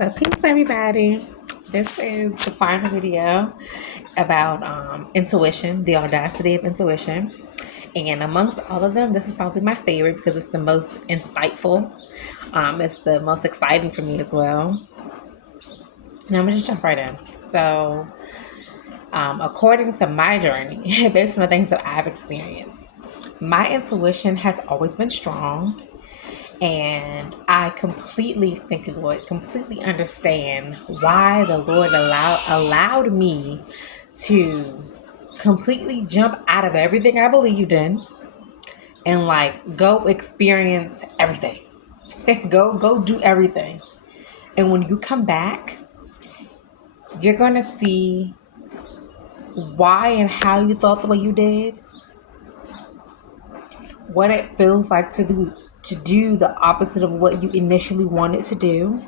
So peace everybody. This is the final video about intuition, the audacity of intuition. And amongst all of them, this is probably my favorite because it's the most insightful. It's the most exciting for me as well. Now I'm gonna just jump right in. So according to my journey, based on the things that I've experienced, my intuition has always been strong. And I completely completely understand why the Lord allowed me to completely jump out of everything I believed in and like go experience everything. go do everything. And when you come back, you're gonna see why and how you thought the way you did, what it feels like to do the opposite of what you initially wanted to do.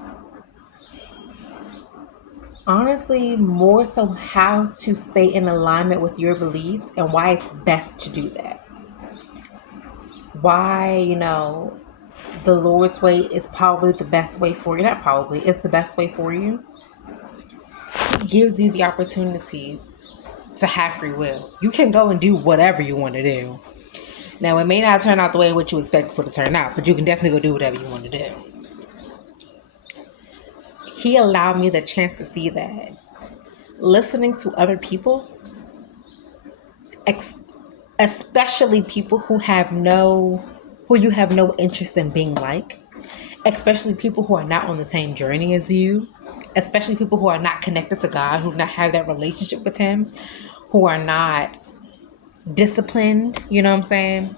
Honestly, more so how to stay in alignment with your beliefs and why it's best to do that. Why, the Lord's way is probably the best way for you. Not probably, it's the best way for you. He gives you the opportunity to have free will. You can go and do whatever you want to do. Now, it may not turn out the way what you expect for it to turn out, but you can definitely go do whatever you want to do. He allowed me the chance to see that. Listening to other people, especially people who you have no interest in being like, especially people who are not on the same journey as you, especially people who are not connected to God, who do not have that relationship with Him, who are not disciplined, you know what I'm saying?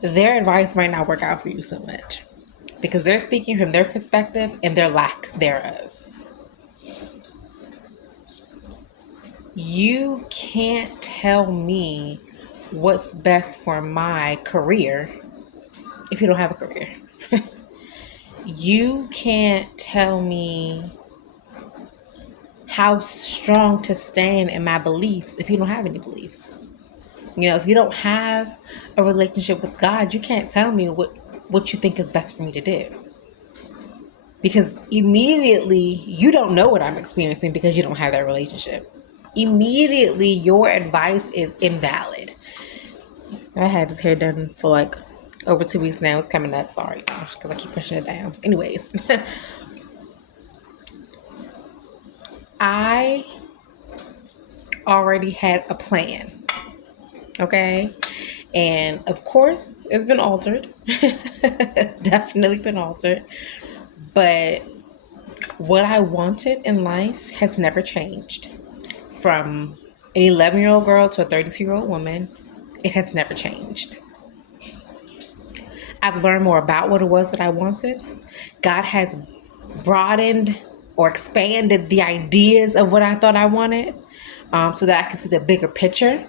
Their advice might not work out for you so much because they're speaking from their perspective and their lack thereof. You can't tell me what's best for my career if you don't have a career. You can't tell me how strong to stand in my beliefs if you don't have any beliefs. If you don't have a relationship with God, you can't tell me what you think is best for me to do. Because immediately you don't know what I'm experiencing because you don't have that relationship. Immediately your advice is invalid. I had this hair done for like over 2 weeks now. It's coming up. Sorry, because I keep pushing it down. Anyways, I already had a plan. Okay. And of course, it's been altered. Definitely been altered. But what I wanted in life has never changed. From an 11-year-old girl to a 32-year-old woman, it has never changed. I've learned more about what it was that I wanted. God has broadened or expanded the ideas of what I thought I wanted, so that I could see the bigger picture.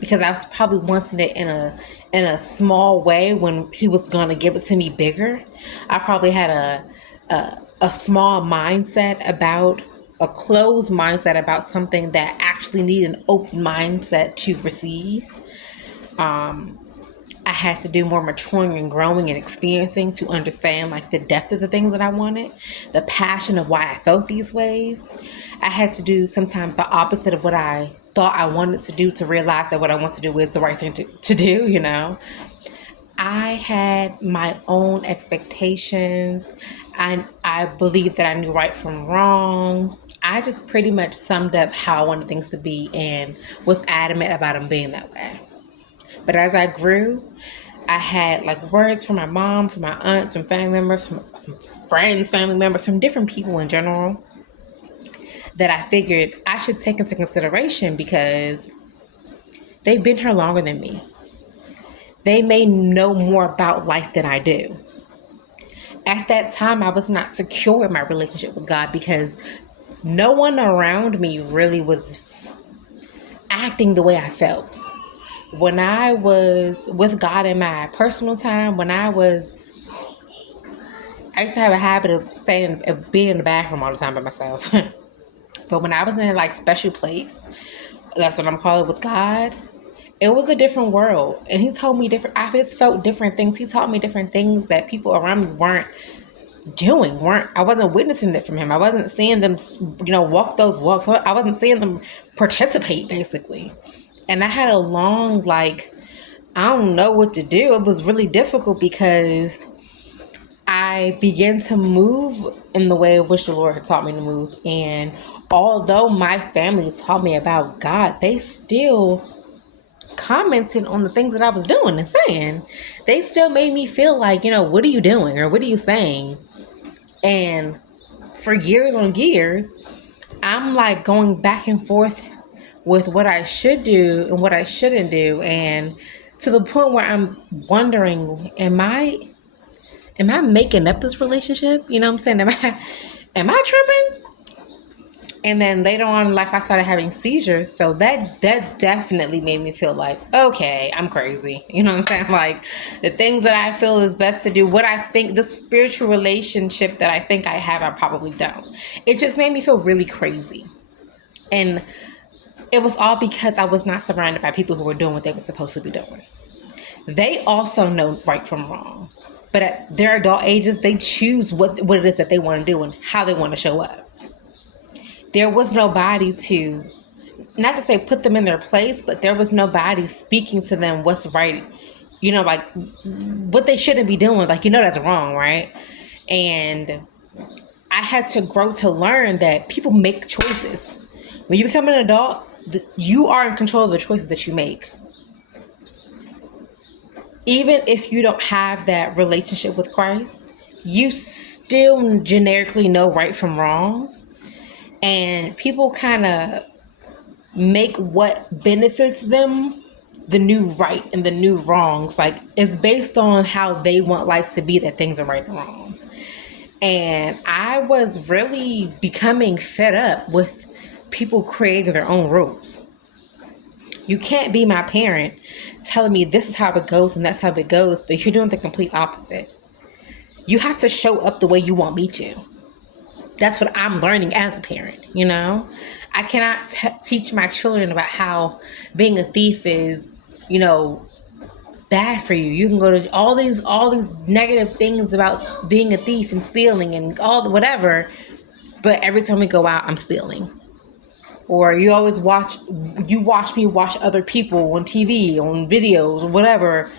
Because I was probably wanting it in a small way when He was gonna give it to me bigger. I probably had a small mindset about a closed mindset about something that actually needed an open mindset to receive. I had to do more maturing and growing and experiencing to understand like the depth of the things that I wanted, the passion of why I felt these ways. I had to do sometimes the opposite of what I thought I wanted to do to realize that what I want to do is the right thing to do. I had my own expectations and I believed that I knew right from wrong. I just pretty much summed up how I wanted things to be and was adamant about them being that way. But as I grew, I had like words from my mom, from my aunts, from family members, from friends, family members, from different people in general that I figured I should take into consideration because they've been here longer than me. They may know more about life than I do. At that time, I was not secure in my relationship with God because no one around me really was acting the way I felt. When I was with God in my personal time, I used to have a habit of being in the bathroom all the time by myself. But when I was in like special place, that's what I'm calling with God, it was a different world. And He told me I just felt different things. He taught me different things that people around me weren't doing. I wasn't witnessing it from him. I wasn't seeing them, walk those walks. I wasn't seeing them participate, basically. And I had a long, I don't know what to do. It was really difficult because I began to move in the way of which the Lord had taught me to move. And although my family taught me about God, they still commented on the things that I was doing and saying. They still made me feel like, what are you doing or what are you saying? And for years on years, I'm like going back and forth with what I should do and what I shouldn't do. And to the point where I'm wondering, am I making up this relationship? You know what I'm saying? Am I tripping? And then later on in life, I started having seizures. So that definitely made me feel like, okay, I'm crazy. You know what I'm saying? Like the things that I feel is best to do, what I think the spiritual relationship that I think I have, I probably don't. It just made me feel really crazy. And it was all because I was not surrounded by people who were doing what they were supposed to be doing. They also know right from wrong. But at their adult ages, they choose what it is that they want to do and how they want to show up. There was nobody to, not to say put them in their place, but there was nobody speaking to them what's right, like what they shouldn't be doing. Like, that's wrong, right? And I had to grow to learn that people make choices. When you become an adult, you are in control of the choices that you make. Even if you don't have that relationship with Christ, you still generically know right from wrong. And people kind of make what benefits them the new right and the new wrongs. Like, it's based on how they want life to be that things are right and wrong. And I was really becoming fed up with people creating their own rules. You can't be my parent telling me this is how it goes and that's how it goes, but you're doing the complete opposite. You have to show up the way you want me to. That's what I'm learning as a parent, I cannot teach my children about how being a thief is, bad for you. You can go to all these negative things about being a thief and stealing and all the whatever, but every time we go out, I'm stealing. Or you watch me watch other people on TV, on videos, or whatever,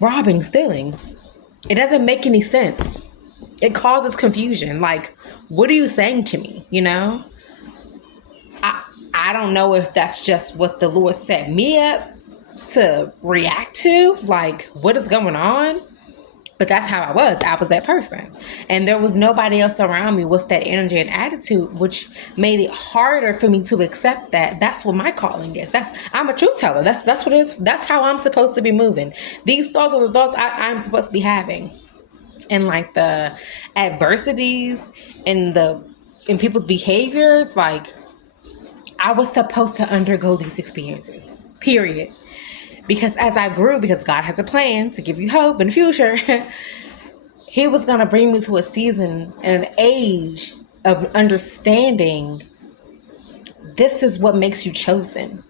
robbing, stealing. It doesn't make any sense. It causes confusion. Like, what are you saying to me? I don't know if that's just what the Lord set me up to react to. Like, what is going on? But that's how I was. I was that person. And there was nobody else around me with that energy and attitude, which made it harder for me to accept that that's what my calling is. I'm a truth teller. That's what it is. That's how I'm supposed to be moving. These thoughts are the thoughts I'm supposed to be having. And like the adversities and in people's behaviors, like I was supposed to undergo these experiences, period. Because as I grew, because God has a plan to give you hope in the future, He was going to bring me to a season and an age of understanding this is what makes you chosen.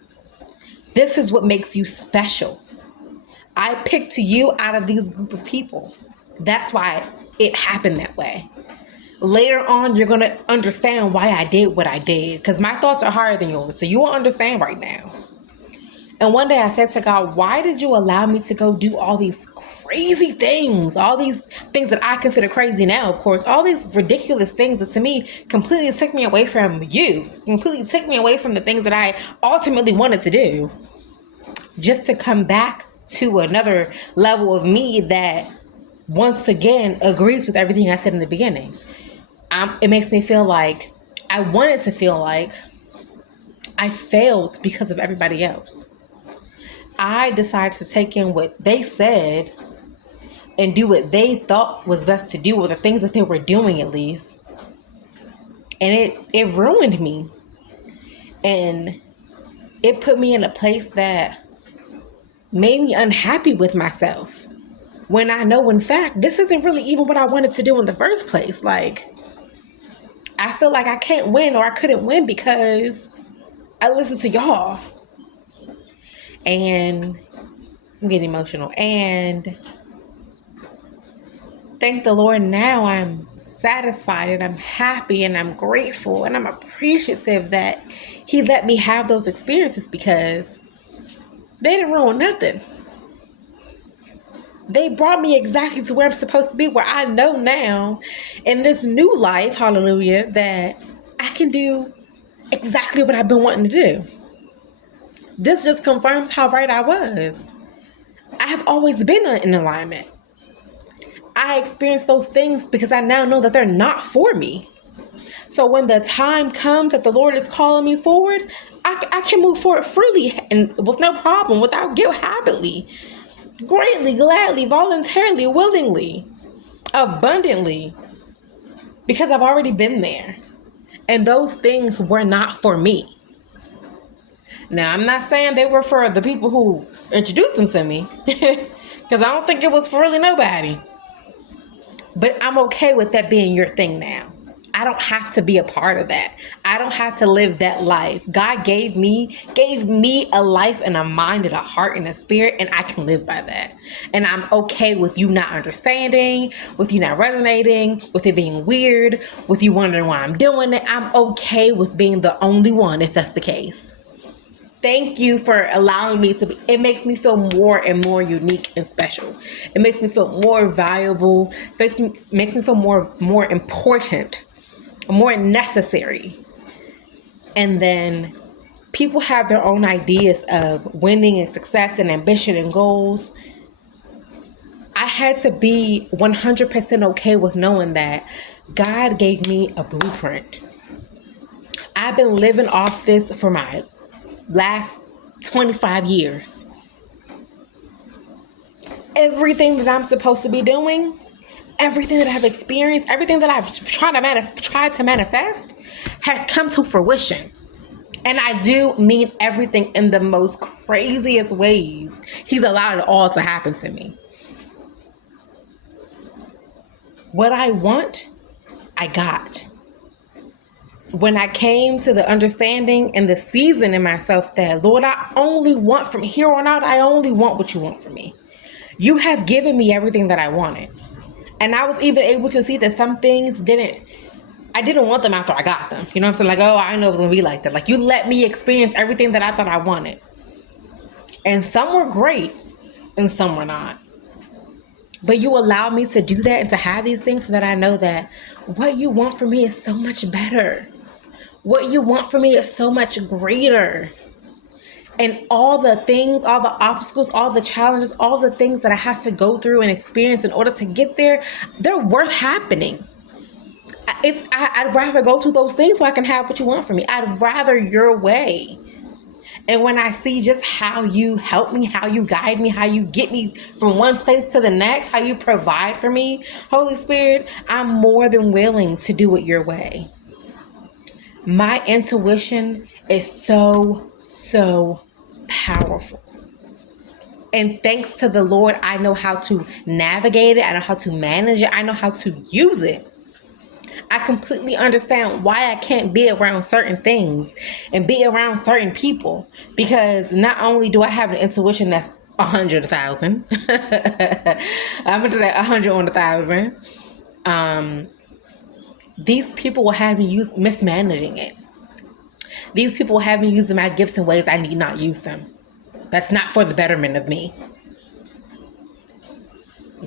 This is what makes you special. I picked you out of these group of people. That's why it happened that way. Later on, you're going to understand why I did what I did. Because my thoughts are higher than yours. So you won't understand right now. And one day I said to God, why did you allow me to go do all these crazy things? All these things that I consider crazy now, of course. All these ridiculous things that to me completely took me away from you. Completely took me away from the things that I ultimately wanted to do. Just to come back to another level of me that once again agrees with everything I said in the beginning. It makes me feel like I wanted to feel like I failed because of everybody else. I decided to take in what they said and do what they thought was best to do, or the things that they were doing at least. And it ruined me. And it put me in a place that made me unhappy with myself. When I know, in fact, this isn't really even what I wanted to do in the first place. Like, I feel like I can't win, or I couldn't win because I listened to y'all. And I'm getting emotional. And thank the Lord, now I'm satisfied and I'm happy and I'm grateful and I'm appreciative that he let me have those experiences, because they didn't ruin nothing. They brought me exactly to where I'm supposed to be, where I know now in this new life, hallelujah, that I can do exactly what I've been wanting to do. This just confirms how right I was. I have always been in alignment. I experienced those things because I now know that they're not for me. So when the time comes that the Lord is calling me forward, I can move forward freely and with no problem, without guilt, happily, greatly, gladly, voluntarily, willingly, abundantly, because I've already been there. And those things were not for me. Now, I'm not saying they were for the people who introduced them to me, because I don't think it was for really nobody. But I'm okay with that being your thing now. I don't have to be a part of that. I don't have to live that life. God gave me a life and a mind and a heart and a spirit, and I can live by that. And I'm okay with you not understanding, with you not resonating, with it being weird, with you wondering why I'm doing it. I'm okay with being the only one, if that's the case. Thank you for allowing me to be. It makes me feel more and more unique and special. It makes me feel more valuable. Makes me feel more important, more necessary. And then people have their own ideas of winning and success and ambition and goals. I had to be 100% okay with knowing that God gave me a blueprint. I've been living off this for my last 25 years. Everything that I'm supposed to be doing, everything that I've experienced, everything that I've tried to manifest has come to fruition. And I do mean everything in the most craziest ways. He's allowed it all to happen to me. What I want, I got. When I came to the understanding and the season in myself that, Lord, I only want from here on out, I only want what you want from me. You have given me everything that I wanted. And I was even able to see that some things I didn't want them after I got them. You know what I'm saying? Like, oh, I know it was going to be like that. Like, you let me experience everything that I thought I wanted. And some were great and some were not. But you allowed me to do that and to have these things so that I know that what you want from me is so much better. What you want from me is so much greater. And all the things, all the obstacles, all the challenges, all the things that I have to go through and experience in order to get there, they're worth happening. I'd rather go through those things so I can have what you want from me. I'd rather your way. And when I see just how you help me, how you guide me, how you get me from one place to the next, how you provide for me, Holy Spirit, I'm more than willing to do it your way. My intuition is so powerful. And thanks to the Lord, I know how to navigate it. I know how to manage it. I know how to use it. I completely understand why I can't be around certain things and be around certain people, because not only do I have an intuition that's 100,000, I'm going to say 100 on 1,000. These people will have me mismanaging it. These people will have me using my gifts in ways I need not use them. That's not for the betterment of me.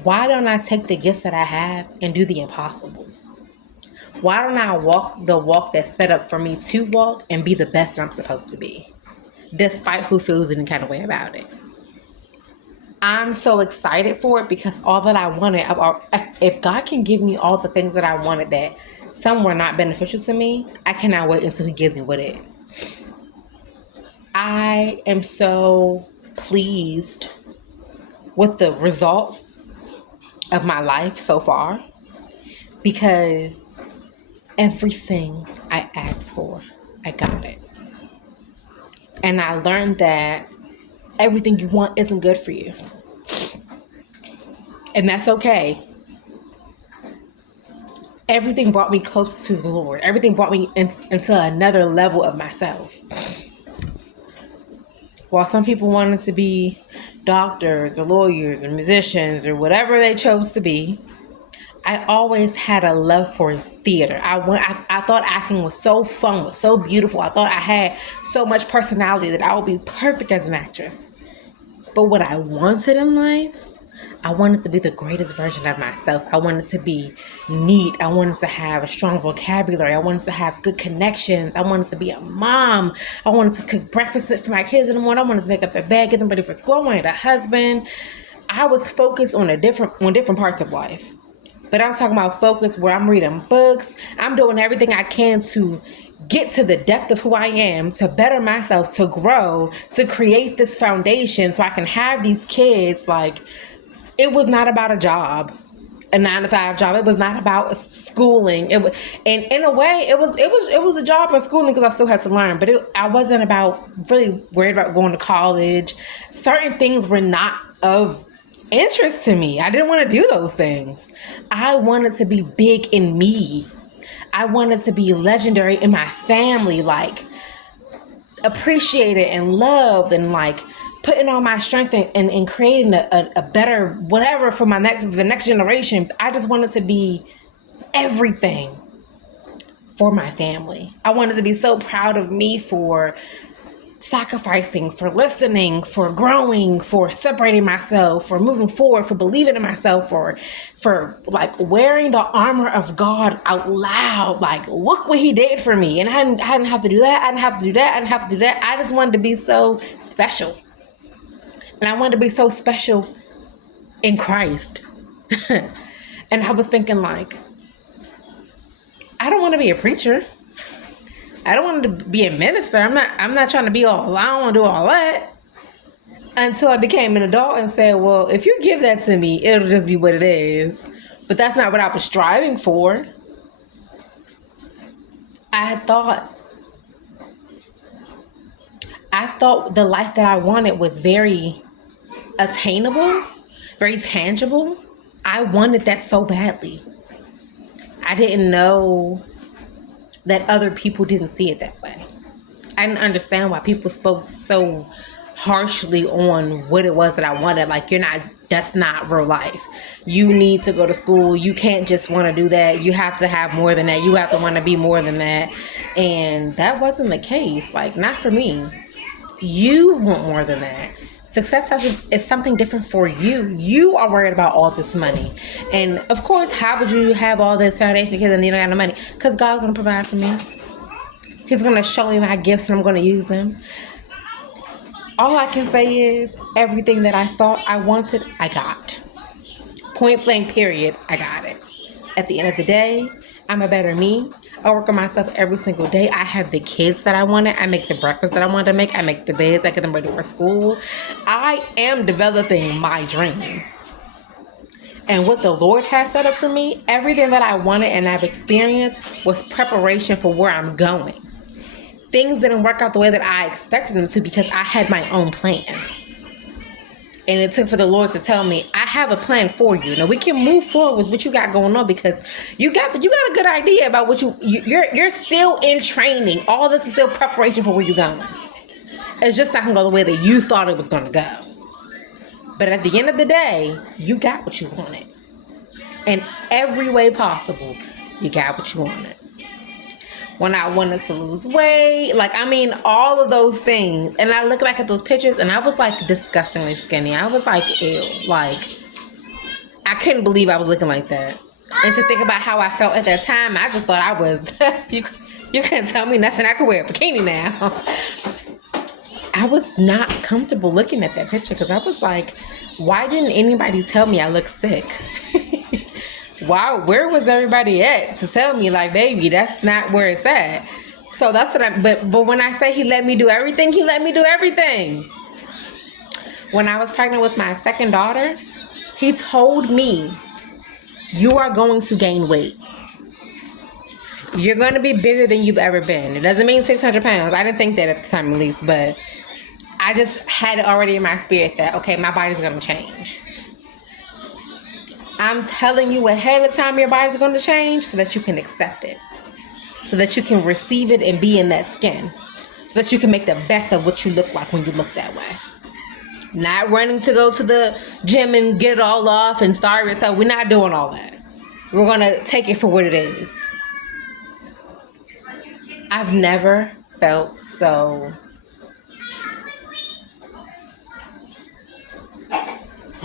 Why don't I take the gifts that I have and do the impossible? Why don't I walk the walk that's set up for me to walk and be the best that I'm supposed to be, despite who feels any kind of way about it? I'm so excited for it because all that I wanted, if God can give me all the things that I wanted that some were not beneficial to me, I cannot wait until he gives me what is. I am so pleased with the results of my life so far, because everything I asked for, I got it. And I learned that everything you want isn't good for you. And that's okay. Everything brought me closer to the Lord. Everything brought me into another level of myself. While some people wanted to be doctors or lawyers or musicians or whatever they chose to be, I always had a love for theater. I thought acting was so fun, was so beautiful. I thought I had so much personality that I would be perfect as an actress. But what I wanted in life, I wanted to be the greatest version of myself. I wanted to be neat. I wanted to have a strong vocabulary. I wanted to have good connections. I wanted to be a mom. I wanted to cook breakfast for my kids in the morning. I wanted to make up their bed, get them ready for school. I wanted a husband. I was focused on different parts of life. But I'm talking about focus where I'm reading books. I'm doing everything I can to get to the depth of who I am, to better myself, to grow, to create this foundation so I can have these kids. Like, it was not about a job, a 9-to-5 job. It was not about schooling. It was, and in a way, it was a job and schooling because I still had to learn. But I wasn't about really worried about going to college. Certain things were not of interest to me. I didn't want to do those things. I wanted to be big in me. I wanted to be legendary in my family, like appreciated and loved, and like putting all my strength in creating a better whatever for the next generation. I just wanted to be everything for my family. I wanted to be so proud of me for sacrificing, for listening, for growing, for separating myself, for moving forward, for believing in myself, for like wearing the armor of God out loud. Like, look what he did for me. And I didn't have to do that. I didn't have to do that. I didn't have to do that. I just wanted to be so special. And I wanted to be so special in Christ. And I was thinking, like, I don't want to be a preacher. I don't want to be a minister. I'm not trying to be all, I don't want to do all that. Until I became an adult and said, well, if you give that to me, it'll just be what it is. But that's not what I was striving for. I thought the life that I wanted was very attainable, very tangible. I wanted that so badly. I didn't know that other people didn't see it that way. I didn't understand why people spoke so harshly on what it was that I wanted. Like, that's not real life. You need to go to school. You can't just want to do that. You have to have more than that. You have to want to be more than that. And that wasn't the case. Like, not for me. You want more than that. Success is something different for you. You are worried about all this money. And of course, how would you have all this foundation kids and you don't have no money? Because God's going to provide for me. He's going to show me my gifts and I'm going to use them. All I can say is everything that I thought I wanted, I got. Point blank period, I got it. At the end of the day, I'm a better me. I work on myself every single day. I have the kids that I wanted. I make the breakfast that I wanted to make. I make the beds. I get them ready for school. I am developing my dream. And what the Lord has set up for me, everything that I wanted and I've experienced was preparation for where I'm going. Things didn't work out the way that I expected them to because I had my own plan. And it took for the Lord to tell me, I have a plan for you. Now we can move forward with what you got going on because you got a good idea about what you're still in training. All this is still preparation for where you're going. It's just not going to go the way that you thought it was going to go. But at the end of the day, you got what you wanted. In every way possible, you got what you wanted. When I wanted to lose weight, all of those things. And I look back at those pictures and I was like disgustingly skinny. I was like, ew. Like, I couldn't believe I was looking like that. And to think about how I felt at that time, I just thought I was, you couldn't tell me nothing. I could wear a bikini now. I was not comfortable looking at that picture because I was like, why didn't anybody tell me I look sick? Wow, where was everybody at to tell me, like, baby, that's not where it's at? So that's what but when I say he let me do everything, he let me do everything. When I was pregnant with my second daughter, he told me, you are going to gain weight. You're going to be bigger than you've ever been. It doesn't mean 600 pounds. I didn't think that at the time, at least, but I just had it already in my spirit that, okay, my body's going to change. I'm telling you ahead of time your body's going to change so that you can accept it. So that you can receive it and be in that skin. So that you can make the best of what you look like when you look that way. Not running to go to the gym and get it all off and starve yourself. We're not doing all that. We're going to take it for what it is. I've never felt so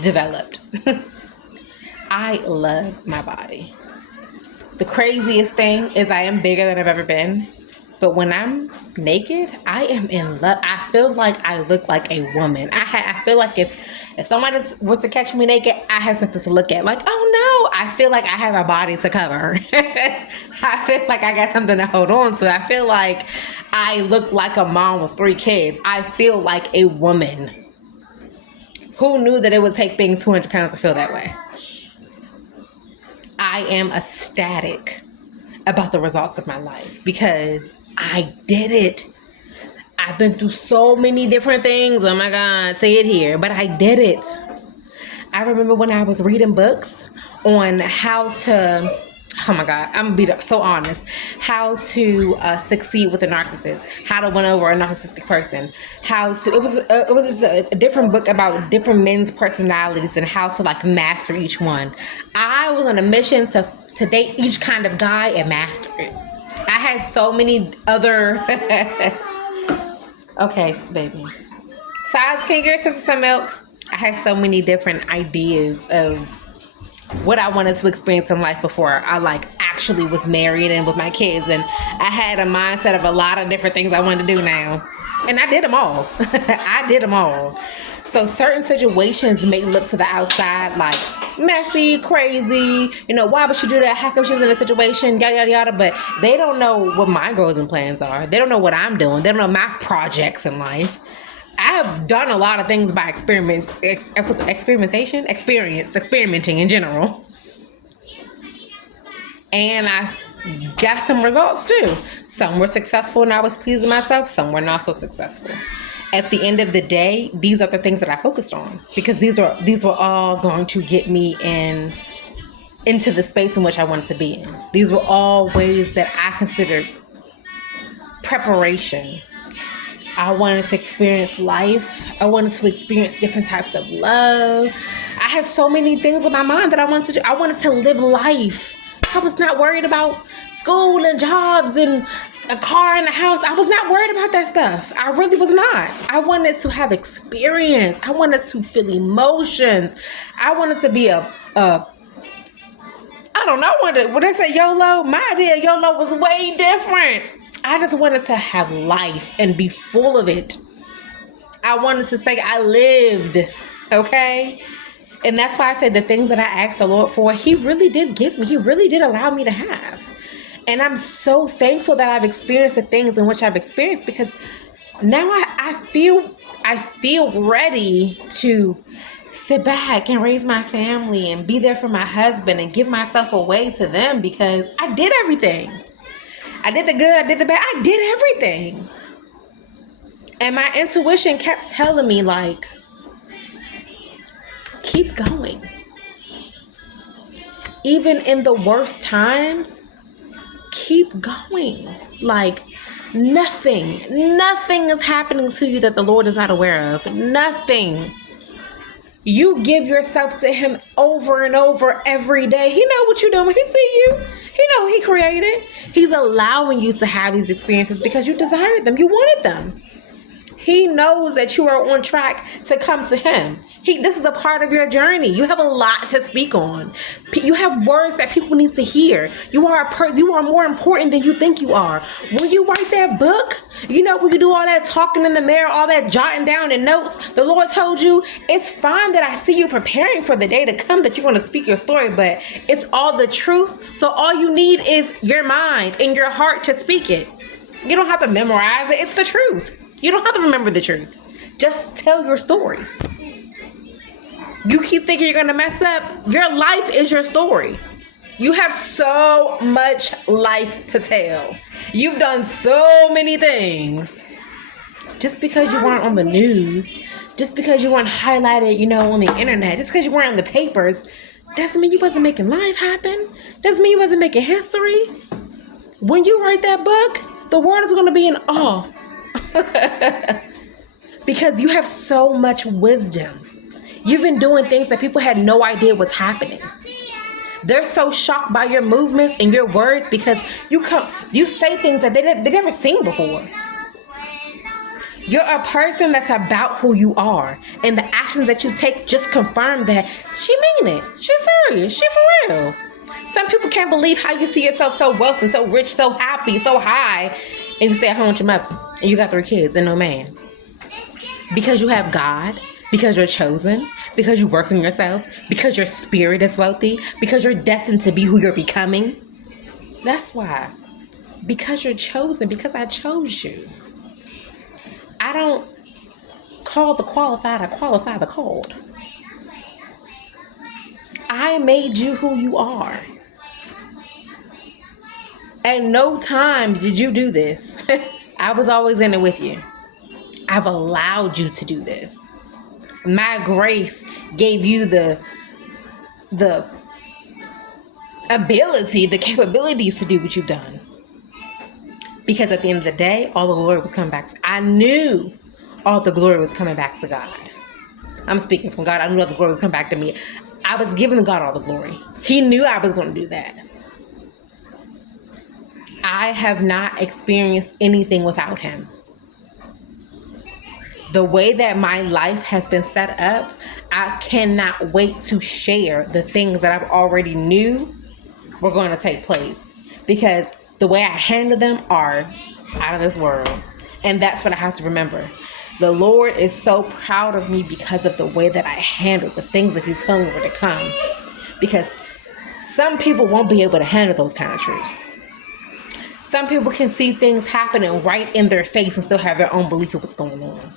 developed. I love my body. The craziest thing is I am bigger than I've ever been. But when I'm naked, I am in love. I feel like I look like a woman. I feel like if somebody was to catch me naked, I have something to look at. Like, oh no, I feel like I have a body to cover. I feel like I got something to hold on to. I feel like I look like a mom with 3 kids. I feel like a woman. Who knew that it would take being 200 pounds to feel that way? I am ecstatic about the results of my life because I did it. I've been through so many different things. Oh my God, say it here. But I did it. I remember when I was reading books on how to, oh my God, I'm gonna be so honest, how to succeed with a narcissist, how to win over a narcissistic person, how to, it was just a different book about different men's personalities and how to like master each one. I was on a mission to date each kind of guy and master it. I had so many other okay, baby. Size, can you get sister some milk? I had so many different ideas of what I wanted to experience in life before I like actually was married and with my kids, and I had a mindset of a lot of different things I wanted to do now, and I did them all. I did them all. So certain situations may look to the outside like messy, crazy, why would she do that? How come she was in a situation, yada, yada, yada. But they don't know what my goals and plans are. They don't know what I'm doing. They don't know my projects in life. I've done a lot of things by experimenting in general. And I got some results too. Some were successful and I was pleased with myself. Some were not so successful. At the end of the day, these are the things that I focused on because these were all going to get me into the space in which I wanted to be in. These were all ways that I considered preparation. I wanted to experience life. I wanted to experience different types of love. I had so many things in my mind that I wanted to do. I wanted to live life. I was not worried about school and jobs and a car and a house. I was not worried about that stuff. I really was not. I wanted to have experience. I wanted to feel emotions. I wanted to be I don't know, when they say YOLO, my idea of YOLO was way different. I just wanted to have life and be full of it. I wanted to say I lived, okay? And that's why I said the things that I asked the Lord for, He really did give me. He really did allow me to have. And I'm so thankful that I've experienced the things in which I've experienced because now I feel ready to sit back and raise my family and be there for my husband and give myself away to them because I did everything. I did the good, I did the bad, I did everything. And my intuition kept telling me like, keep going. Even in the worst times, keep going. Like nothing is happening to you that the Lord is not aware of. Nothing. You give yourself to Him over and over every day. He know what you're doing. He see you. He know what He created. He's allowing you to have these experiences because you desired them. You wanted them. He knows that you are on track to come to Him. This is a part of your journey. You have a lot to speak on. You have words that people need to hear. You are more important than you think you are. When you write that book, when you do all that talking in the mirror, all that jotting down in notes, the Lord told you, it's fine that I see you preparing for the day to come that you're going to speak your story, but it's all the truth. So all you need is your mind and your heart to speak it. You don't have to memorize it. It's the truth. You don't have to remember the truth. Just tell your story. You keep thinking you're going to mess up. Your life is your story. You have so much life to tell. You've done so many things. Just because you weren't on the news, just because you weren't highlighted, on the internet, just because you weren't in the papers, doesn't mean you wasn't making life happen. Doesn't mean you wasn't making history. When you write that book, the world is going to be in awe. Because you have so much wisdom. You've been doing things that people had no idea was happening. They're so shocked by your movements and your words because you say things that they never seen before. You're a person that's about who you are, and the actions that you take just confirm that she mean it. She's serious. She for real. Some people can't believe how you see yourself so wealthy, so rich, so happy, so high, and you stay at home with your mother, and you got 3 kids and no man. Because you have God, because you're chosen, because you work on yourself, because your spirit is wealthy, because you're destined to be who you're becoming. That's why. Because you're chosen, because I chose you. I don't call the qualified, I qualify the called. I made you who you are. At no time did you do this. I was always in it with you. I've allowed you to do this. My grace gave you the ability, the capabilities to do what you've done. Because at the end of the day, all the glory was coming back. I knew all the glory was coming back to God. I'm speaking from God. I knew all the glory was coming back to me. I was giving God all the glory. He knew I was going to do that. I have not experienced anything without him. The way that my life has been set up, I cannot wait to share the things that I've already knew were going to take place. Because the way I handle them are out of this world. And that's what I have to remember. The Lord is so proud of me because of the way that I handle the things that he's telling me were to come. Because some people won't be able to handle those kind of truths. Some people can see things happening right in their face and still have their own belief of what's going on.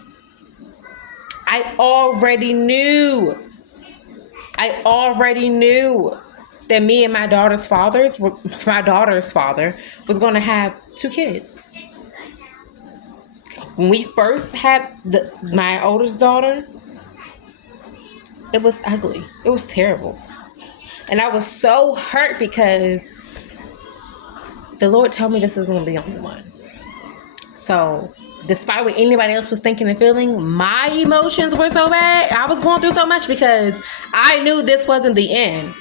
I already knew that me and my daughter's father was going to have 2 kids. When we first had my oldest daughter, it was ugly. It was terrible. And I was so hurt because the Lord told me this is going to be the only one. So, despite what anybody else was thinking and feeling, my emotions were so bad. I was going through so much because I knew this wasn't the end.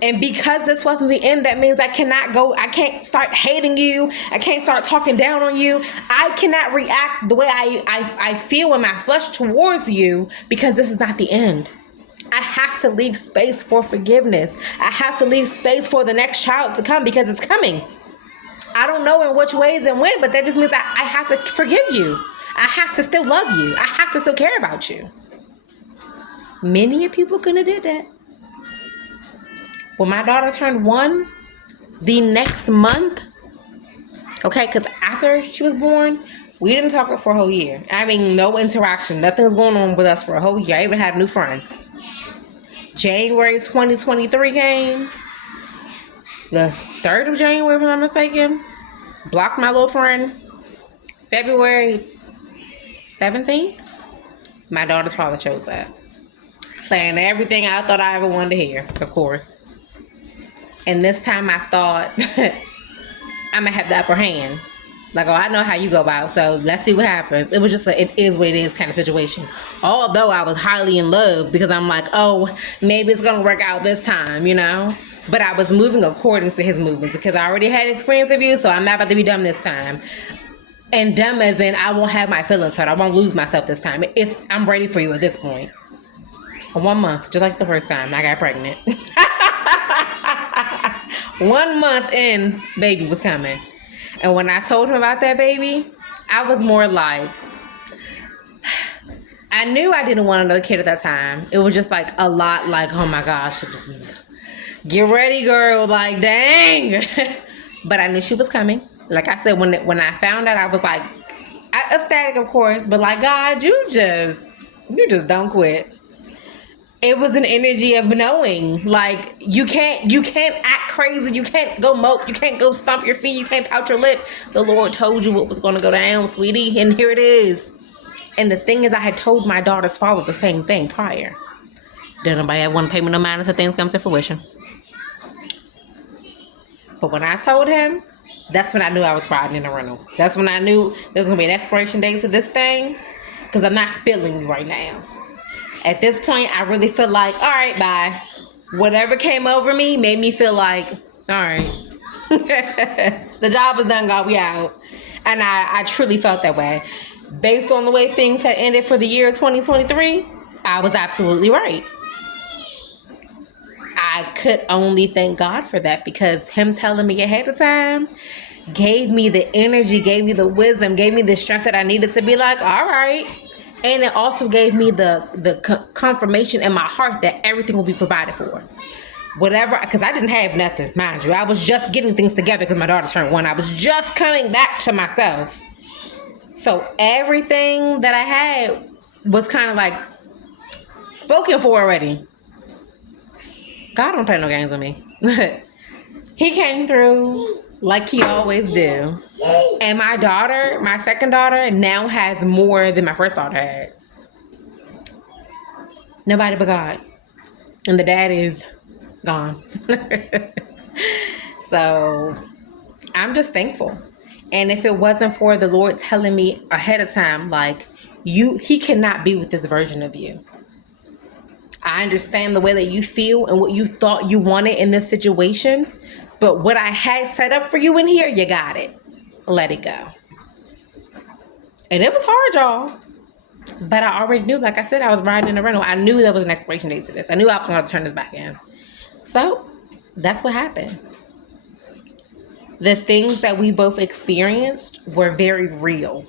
And because this wasn't the end, that means I can't start hating you. I can't start talking down on you. I cannot react the way I feel in my flesh towards you because this is not the end. I have to leave space for forgiveness. I have to leave space for the next child to come because it's coming. I don't know in which ways and when, but that just means I have to forgive you. I have to still love you. I have to still care about you. Many people couldn't have did that. When my daughter turned 1, the next month, okay, because after she was born, we didn't talk for a whole year. I mean, no interaction. Nothing was going on with us for a whole year. I even had a new friend. January 2023 came. The 3rd of January, if I'm not mistaken. Blocked my little friend. February 17th, my daughter's father shows up. Saying everything I thought I ever wanted to hear, of course. And this time I thought I'm going to have the upper hand. Like, oh, I know how you go about, so let's see what happens. It was just it is what it is kind of situation. Although I was highly in love because I'm like, oh, maybe it's going to work out this time, you know? But I was moving according to his movements because I already had experience of you, so I'm not about to be dumb this time. And dumb as in I won't have my feelings hurt. I won't lose myself this time. I'm ready for you at this point. 1 month, just like the first time I got pregnant. 1 month in, baby was coming. And when I told him about that baby, I was more like, I knew I didn't want another kid at that time. It was just like a lot like, oh my gosh, just get ready, girl. Like, dang. But I knew she was coming. Like I said, when I found out, I was like, ecstatic, of course. But like, God, you just don't quit. It was an energy of knowing, like, you can't act crazy. You can't go mope. You can't go stomp your feet. You can't pout your lip. The Lord told you what was going to go down, sweetie, and here it is. And the thing is, I had told my daughter's father the same thing prior. Didn't nobody ever want to pay me no mind until things come to fruition. But when I told him, that's when I knew I was riding in a rental. That's when I knew there was going to be an expiration date to this thing, because I'm not feeling you right now. At this point, I really feel like, all right, bye. Whatever came over me made me feel like, all right, the job is done, God, we out. And I truly felt that way. Based on the way things had ended for the year 2023, I was absolutely right. I could only thank God for that, because him telling me ahead of time gave me the energy, gave me the wisdom, gave me the strength that I needed to be like, all right. And it also gave me the confirmation in my heart that everything will be provided for. Whatever, because I didn't have nothing, mind you. I was just getting things together because my daughter turned 1. I was just coming back to myself. So everything that I had was kind of like spoken for already. God don't play no games with me. He came through like he always do. And my daughter, my second daughter, now has more than my first daughter had. Nobody but God. And the dad is gone. So I'm just thankful. And if it wasn't for the Lord telling me ahead of time, like, he cannot be with this version of you. I understand the way that you feel and what you thought you wanted in this situation, but what I had set up for you in here, you got it. Let it go. And it was hard, y'all. But I already knew, like I said, I was riding in a rental. I knew there was an expiration date to this. I knew I was going to turn this back in. So that's what happened. The things that we both experienced were very real.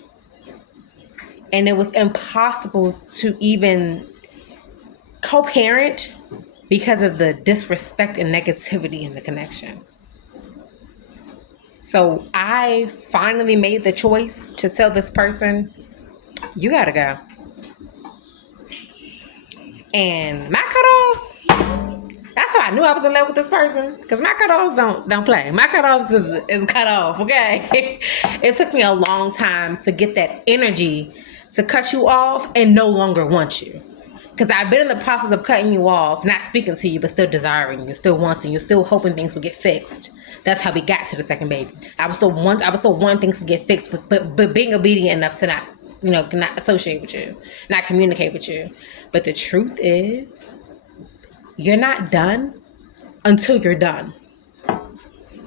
And it was impossible to even co-parent because of the disrespect and negativity in the connection. So I finally made the choice to tell this person, you gotta go. And my cutoffs, that's how I knew I was in love with this person, because my cutoffs don't play. My cutoffs is cut off, okay? It took me a long time to get that energy to cut you off and no longer want you. Because I've been in the process of cutting you off, not speaking to you, but still desiring you, still wanting you, still hoping things would get fixed. That's how we got to the second baby. I was still wanting things to get fixed, but being obedient enough to not associate with you, not communicate with you. But the truth is, you're not done until you're done.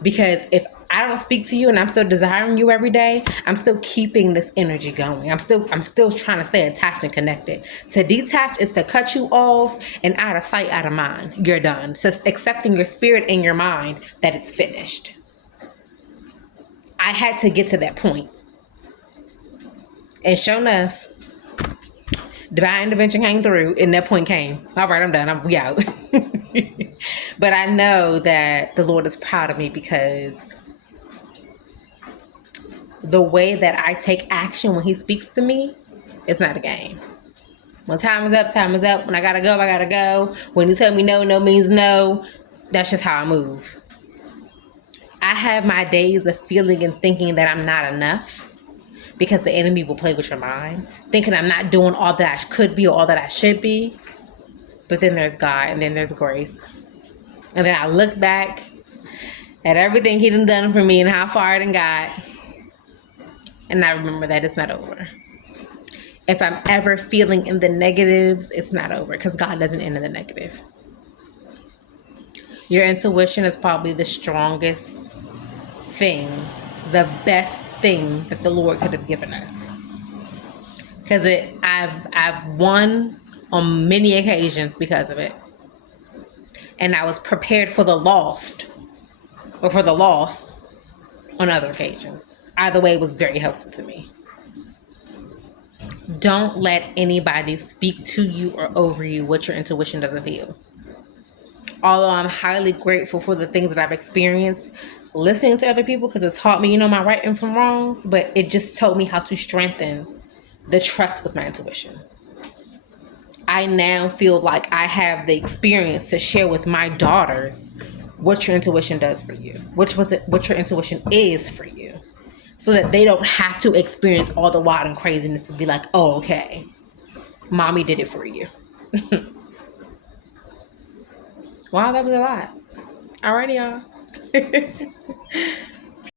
Because if I don't speak to you and I'm still desiring you every day, I'm still keeping this energy going. I'm still trying to stay attached and connected. To detach is to cut you off and out of sight, out of mind. You're done. So accepting your spirit and your mind that it's finished. I had to get to that point. And sure enough, divine intervention came through and that point came. All right, I'm done. We out. But I know that the Lord is proud of me, because the way that I take action when he speaks to me is not a game. When time is up, time is up. When I gotta go, I gotta go. When you tell me no, no means no. That's just how I move. I have my days of feeling and thinking that I'm not enough, because the enemy will play with your mind, thinking I'm not doing all that I could be or all that I should be. But then there's God, and then there's grace. And then I look back at everything he done for me and how far I done got. And I remember that it's not over. If I'm ever feeling in the negatives, it's not over, because God doesn't end in the negative. Your intuition is probably the strongest thing, the best thing that the Lord could have given us. Because I've won on many occasions because of it. And I was prepared for the loss on other occasions. Either way, it was very helpful to me. Don't let anybody speak to you or over you what your intuition doesn't feel. Although I'm highly grateful for the things that I've experienced listening to other people, because it taught me, my right and from wrongs, but it just told me how to strengthen the trust with my intuition. I now feel like I have the experience to share with my daughters what your intuition does for you, what your intuition is for you, so that they don't have to experience all the wild and craziness to be like, oh, okay, mommy did it for you. Wow, that was a lot. Alrighty, y'all.